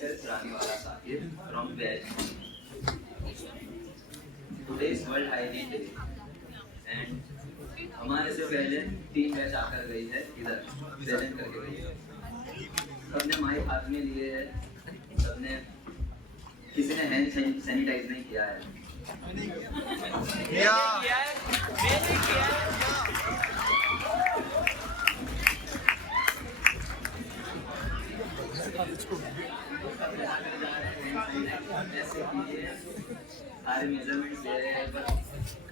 myself Raniwala Sahib from West. Today is World Hygiene Day and हमारे से पहले 3 batch आकर गई है इधर प्रेजेंट करके गई है। सबने माइक हाथ में लिए है, सबने किसी ने हैंड सैनिटाइज नहीं किया है। सारे मेजरमेंट दे रहे हैं पर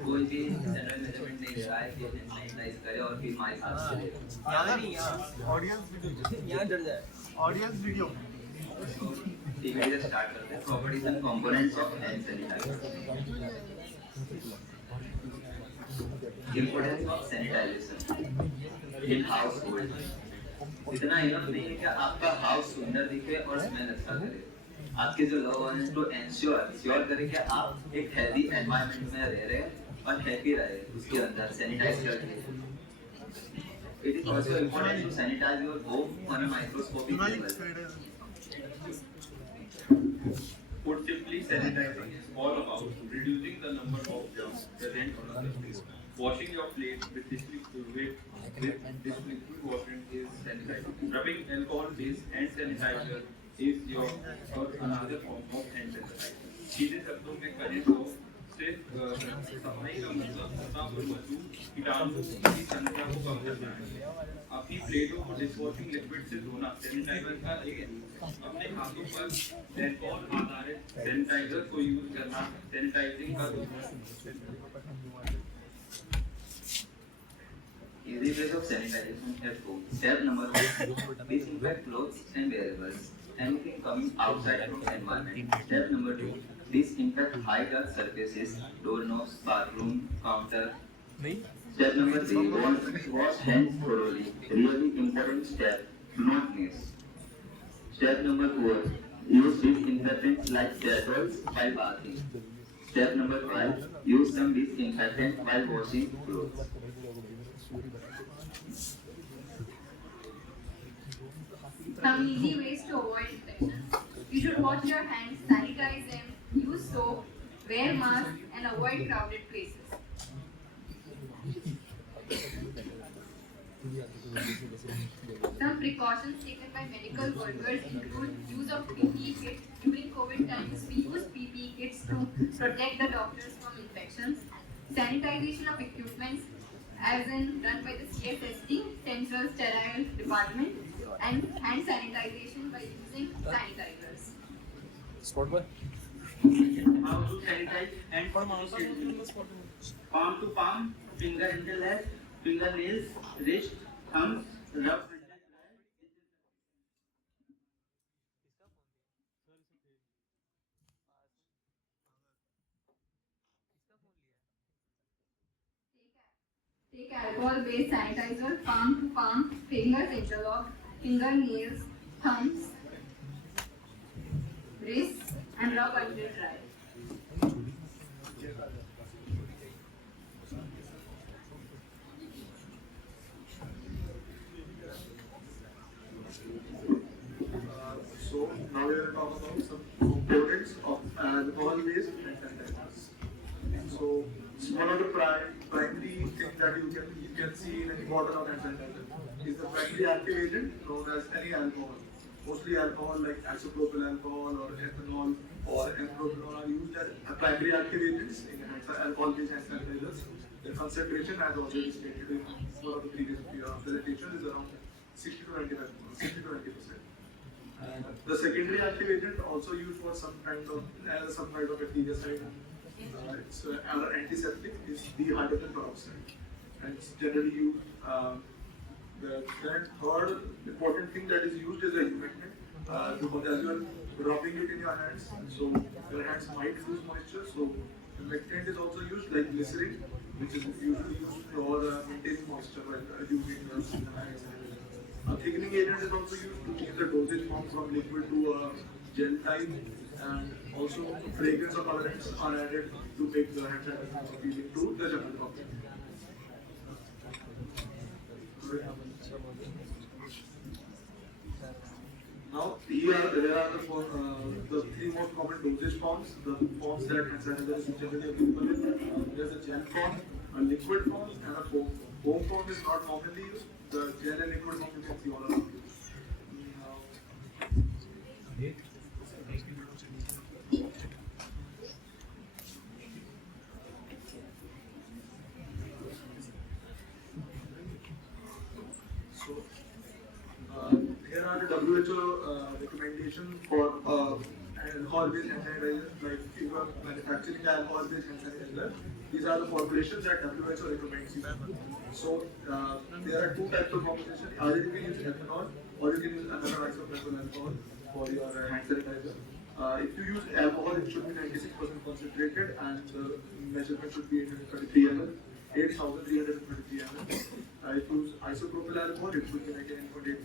कोई भी जनरल मेजरमेंट नहीं दे रहा है कि सैनिटाइज करे और फिर माइक हाथ से दे। यहाँ डर जाए ऑडियंस वीडियो। ठीक है, स्टार्ट करते हैं। Properties and components of hand sanitiser. Importance of sanitisation in house hold. इतना इनफ नहीं है कि आपका हाउस सुंदर दिखे और स्मेल अच्छा करे। आपके जो लव वंस टू श्योर करें कि आप एक हेल्दी एनवायरनमेंट में रह रहे हैं और हैप्पी रहे उसके अंदर सैनिटाइज करके। It is also important to sanitize your home on a microscopic level. Put simply, sanitizing is all about reducing the number of germs present on the surface. Washing your plate with this liquid washing is sanitizing. Rubbing alcohol-based hand sanitizer is your or another form of hand sanitizer. सीधे शब्दों में कहें तो सिर्फ सफाई का मतलब सतह पर मौजूद कीटाणु की संख्या को कम करना है। अपनी प्लेटों को डिशवॉशिंग लिक्विड से धोना सैनिटाइजर का एक अपने हाथों पर अल्कोहल आधारित सैनिटाइजर को यूज करना सैनिटाइजिंग का Easy ways of sanitization at home. Step number 1: disinfect clothes and wearables. Anything coming outside from the environment. Step number 2: disinfect high dirt surfaces, doorknobs, bathroom, counter. Step number 3: wash hands thoroughly. Really important step. Do not miss. Step number 4: use disinfectants like Dettol while bathing. Step number 5: use some disinfectant while washing clothes. Some easy ways to avoid infections. You should wash your hands, sanitize them, use soap, wear masks, and avoid crowded places. Some precautions taken by medical workers include use of PPE kits. During COVID times, we use PPE kits to protect the doctors from infections. Sanitization of equipments, as in done by the CSSD, Central Sterile Department, and hand sanitization by using sanitizers. Spot boy. How to sanitize hand? Palm to palm, finger interlace, fingernails, wrist, thumbs, rub. Take alcohol-based sanitizer, palm to palm, fingers interlock, fingernails, thumbs, wrists, and rub until dry. So now we are talking about some components of alcohol-based hand sanitizers. So it's one of the primary things that you can see in any bottle of hand sanitizer is the primary active agent known as any alcohol. Mostly alcohol like isopropyl alcohol or ethanol or ampropanol are used as primary active agents in alcohol-based hand sanitizers. The concentration, as already stated in one of the previous presentations, is around 60 to 90%. The secondary active agent also used for some kind of bactericide. It's our antiseptic is dihydrogen peroxide, and it's generally used. The third important thing that is used is a humectant, because as you are rubbing it in your hands, so your hands might lose moisture. So humectant is also used, like glycerin, which is usually used for maintaining moisture while using your hands. A thickening agent is also used to change the dosage form from liquid to a gel type, and also fragrance or colorants are added to make the hand sanitizer more appealing to the general public. Now Here are the three most common dosage forms. The forms that hand sanitizer is generally available in. There's a gel form, a liquid form, and a foam form. Foam form is not commonly used. The gel and liquid form you can see all around you. So, here are the WHO recommendations for alcohol-based hand sanitizer. Like if you are manufacturing alcohol-based hand sanitizer, these are the formulations that WHO recommends you. So there are two types of formulation. Either you can use ethanol or you can use another isopropyl alcohol for your hand sanitizer. If you use alcohol, it should be 96% concentrated and the measurement should be 833 ml. 8,333 ml. If you use isopropyl alcohol, it should be 99.8%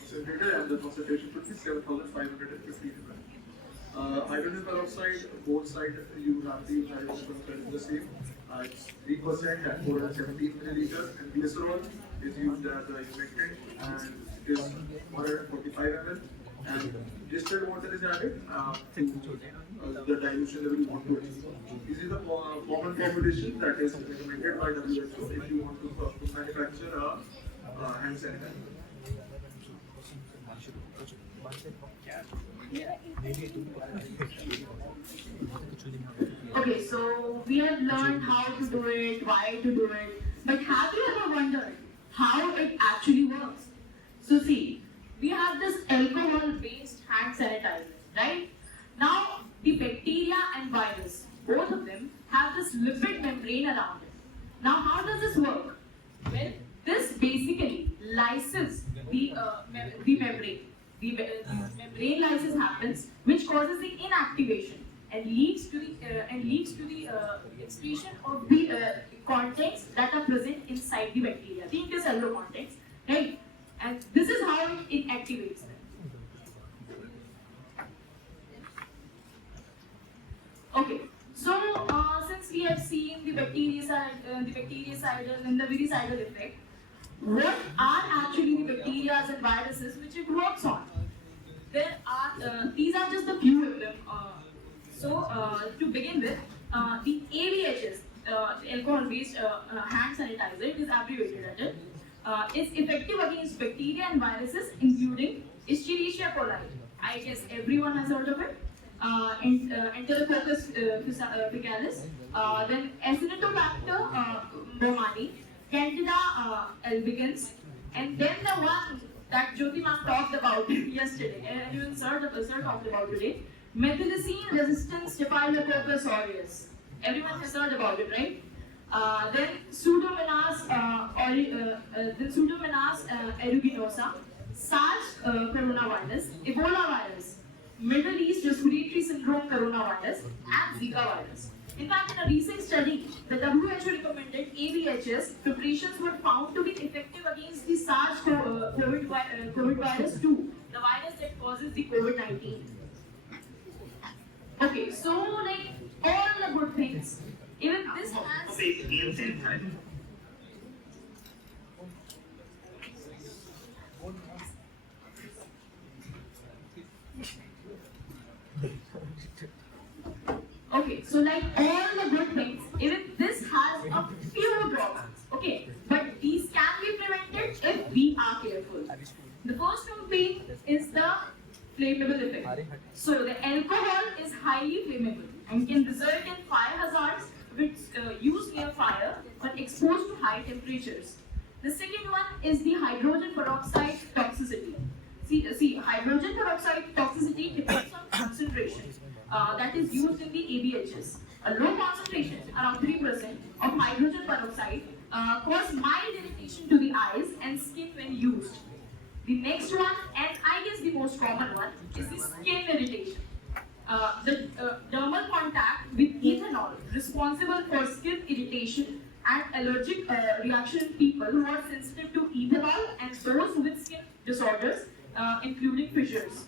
concentrated and the concentration should be 7,550 ml. Hydrogen peroxide, both sides you have to use hydrogen peroxide the same. It's 3% at 417 milliliters, and glycerol is used as a humectant and it is 145 ml. And distilled water is added to the dilution level you want to achieve. This is the common formulation that is recommended by WHO if you want to manufacture a hand sanitizer. Okay, so we have learned how to do it, why to do it, but have you ever wondered how it actually works? So see, we have this alcohol-based hand sanitizer, right? Now, the bacteria and virus, both of them have this lipid membrane around it. Now, how does this work? Well, this basically lyses the membrane. The membrane lysis happens, which causes the inactivation and leads to the excretion of the contents that are present inside the bacteria, the intercellular contents, right? And this is how it inactivates them. Okay, so since we have seen the bactericidal and the virucidal effect, what are actually the bacteria and viruses which it works on? These are just a few of them. To begin with, the AVHS, alcohol-based hand sanitizer, it is abbreviated at it, is effective against bacteria and viruses, including Escherichia coli. I guess everyone has heard of it. Enterococcus faecalis, then Acinetobacter baumannii, Candida albicans, and then the one that Jyoti ma'am talked about yesterday, and even sir talked about today, methicillin resistant Staphylococcus aureus. Everyone has heard about it, right? Then Pseudomonas aeruginosa, SARS coronavirus, Ebola virus, Middle East respiratory syndrome coronavirus, and Zika virus. In fact, in a recent study, the WHO recommended AVHS preparations were found to be effective against the SARS COVID virus 2, the virus that causes the COVID-19. Okay, so like all the good things, even this has. Okay, so like all the good things, even this has a few drawbacks. Okay, but these can be prevented if we are careful. The first one being is the flammable effect. So the alcohol is highly flammable and can result in fire hazards which used near fire but exposed to high temperatures. The second one is the hydrogen peroxide toxicity. See, hydrogen peroxide toxicity depends on concentration that is used in the ABHS. A low concentration, around 3% of hydrogen peroxide, cause mild irritation to the eyes and skin when used. The next one, and I guess the most common one, is the skin irritation. The dermal contact with ethanol responsible for skin irritation and allergic reaction in people who are sensitive to ethanol and those with skin disorders, including fissures.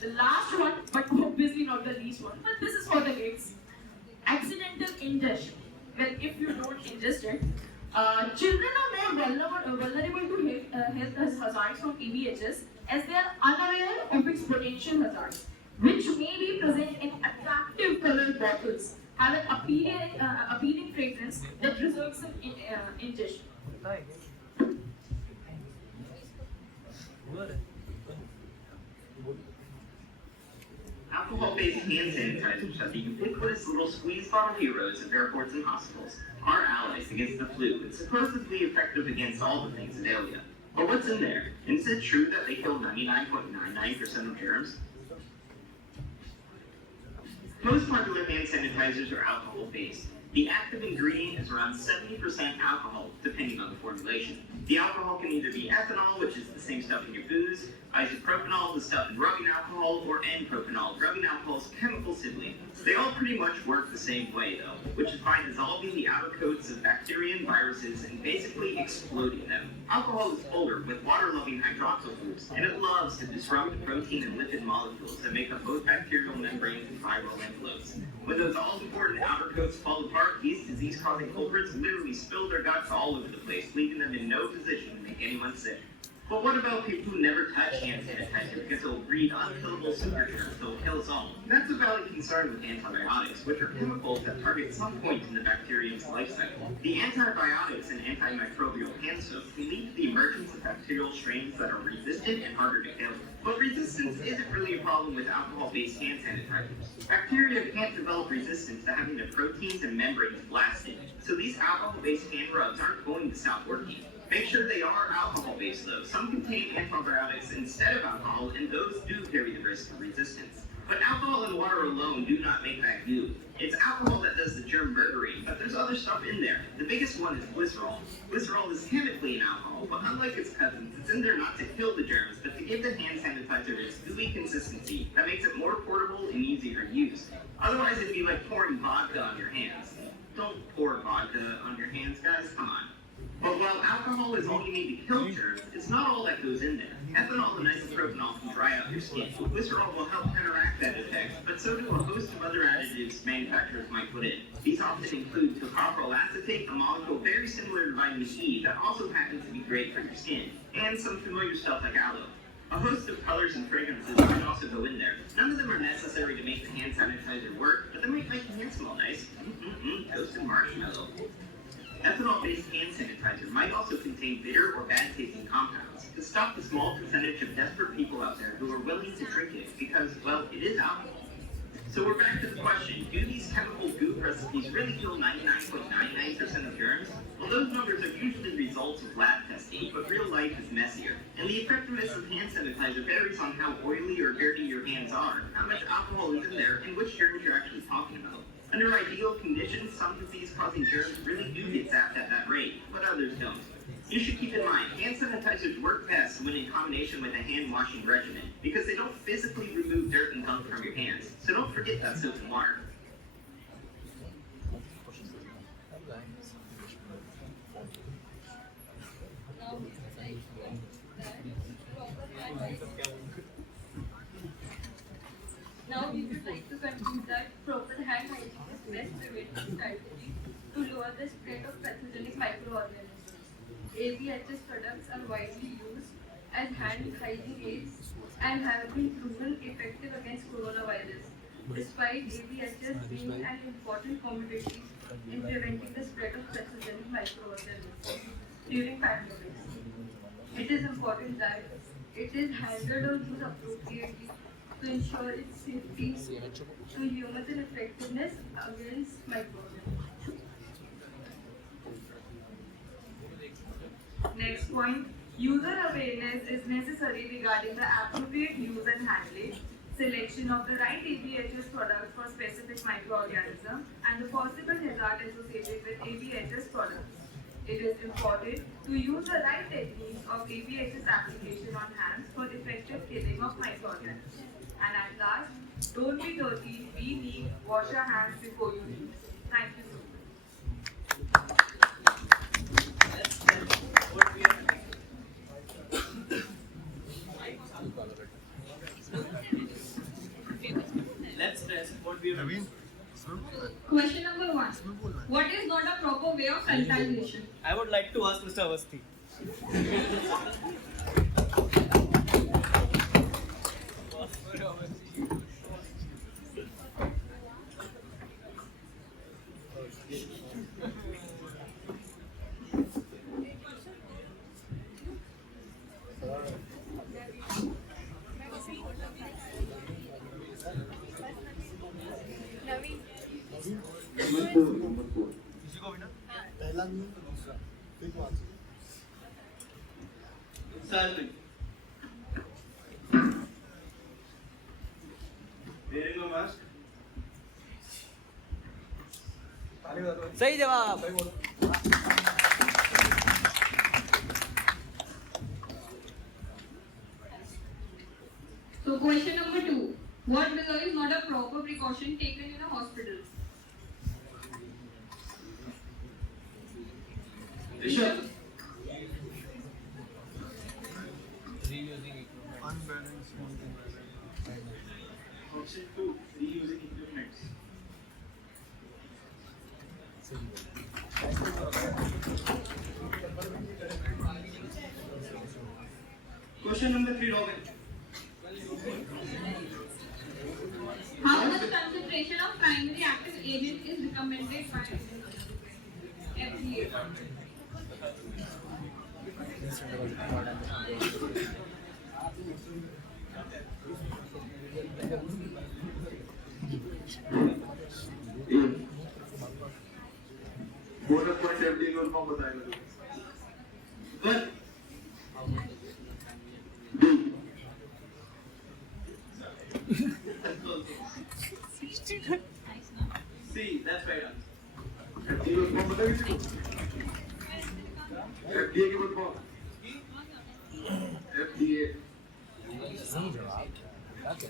The last one, but obviously not the least one, but this is for the kids. Accidental ingestion. Well, if you don't ingest it, children are more vulnerable to health hazards from ABHS as they are unaware of its potential hazards, which may be present in attractive colored bottles, have an appealing fragrance that results in ingestion. Alcohol-based hand sanitizers are the ubiquitous little squeeze bottle heroes of airports and hospitals, our allies against the flu, and supposedly effective against all the things that ail you. But what's in there? And is it true that they kill 99.99% of germs? Most popular hand sanitizers are alcohol-based. The active ingredient is around 70% alcohol, depending on the formulation. The alcohol can either be ethanol, which is the same stuff in your booze, isopropanol, the stuff in rubbing alcohol, or N-propanol, rubbing alcohol's chemical sibling. They all pretty much work the same way, though, which is by dissolving the outer coats of bacteria and viruses and basically exploding them. Alcohol is polar with water-loving hydroxyl groups, and it loves to disrupt the protein and lipid molecules that make up both bacterial membranes and viral envelopes. When those all-important outer coats fall apart, these disease-causing culprits literally spill their guts all over the place, leaving them in no position to make anyone sick. But what about people who never touch hand sanitizer because it'll breed unkillable super germs that will kill us all? That's a valid concern with antibiotics, which are chemicals that target some point in the bacterium's life cycle. The antibiotics and antimicrobial hand soap can lead to the emergence of bacterial strains that are resistant and harder to kill. But resistance isn't really a problem with alcohol-based hand sanitizers. Bacteria can't develop resistance to having their proteins and membranes blasted, so these alcohol-based hand rubs aren't going to stop working. Make sure they are alcohol-based though. Some contain antibiotics instead of alcohol, and those do carry the risk of resistance. But alcohol and water alone do not make that goo. It's alcohol that does the germ murdering, but there's other stuff in there. The biggest one is glycerol. Glycerol is chemically an alcohol, but unlike its cousins, it's in there not to kill the germs, but to give the hand sanitizer its gooey consistency that makes it more portable and easier to use. Otherwise, it'd be like pouring vodka on your hands. Don't pour vodka on your hands, guys, come on. But while alcohol is all you need to kill germs, it's not all that goes in there. Ethanol and isopropanol can dry out your skin. Glycerol will help counteract that effect, but so do a host of other additives manufacturers might put in. These often include tocopherol acetate, a molecule very similar to vitamin E that also happens to be great for your skin, and some familiar stuff like aloe. A host of colors and fragrances can also go in there. None of them are necessary to make the hand sanitizer work, but they might make your hand smell nice. Toasted marshmallow. Ethanol-based hand sanitizer might also contain bitter or bad-tasting compounds to stop the small percentage of desperate people out there who are willing to drink it because, well, it is alcohol. So we're back to the question, do these chemical goop recipes really kill 99.99% of germs? Well, those numbers are usually results of lab testing, but real life is messier. And the effectiveness of hand sanitizer varies on how oily or dirty your hands are, how much alcohol is in there, and which germs you're actually talking about. Under ideal conditions, some disease-causing germs really do get zapped at that rate, but others don't. You should keep in mind, hand sanitizers work best when in combination with a hand-washing regimen, because they don't physically remove dirt and gunk from your hands, so don't forget that soap and water. Now we would like to conclude that proper hand hygiene is best preventive strategy to lower the spread of pathogenic microorganisms. ABHS products are widely used as hand hygiene aids and have been proven effective against coronavirus, despite ABHS being an important commodity in preventing the spread of pathogenic microorganisms during pandemics. It is important that it is handled or used appropriately to ensure its safety to humans and effectiveness against microorganisms. Next point, user awareness is necessary regarding the appropriate use and handling, selection of the right ABHS product for specific microorganism, and the possible hazard associated with ABHS products. It is important to use the right techniques of ABHS application on hands for effective killing of microorganisms. And at last, don't be dirty, be neat, wash your hands before you use. Thank you so much. Let's test what we have. Question number 1. What is not a proper way of sanitization? I would like to ask Mr. Avasti. Number four. पहला नियम तो दूसरा फिर कौन सा Salving. Wearing a mask. सही जवाब So question number 2. What below is not a proper precaution taken in a hospital? Rishabh. Unbalanced. Option 2. Reusing equipments. Question number 3, Robin. How much concentration of primary active agent is recommended by FDA? Bonus point FD को कौन बताएगा? One. C. That's right answer. FD को कौन बताएगा किसी को? FDA की बात कौन? एफडीए सही जवाब ओके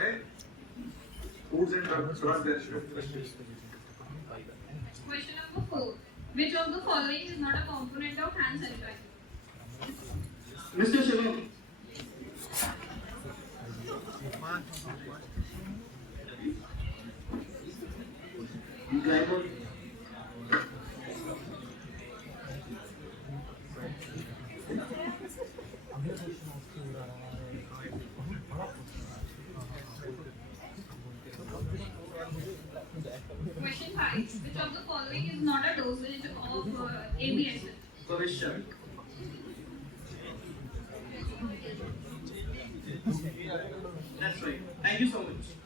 है? Foods and drugs administration. Question number 4. Which of the following is not a component of hand sanitizer? Mr. Shivam. Glycol. Question 5. Which of the following is not a dosage of ABSL? Question. That's right. Thank you so much.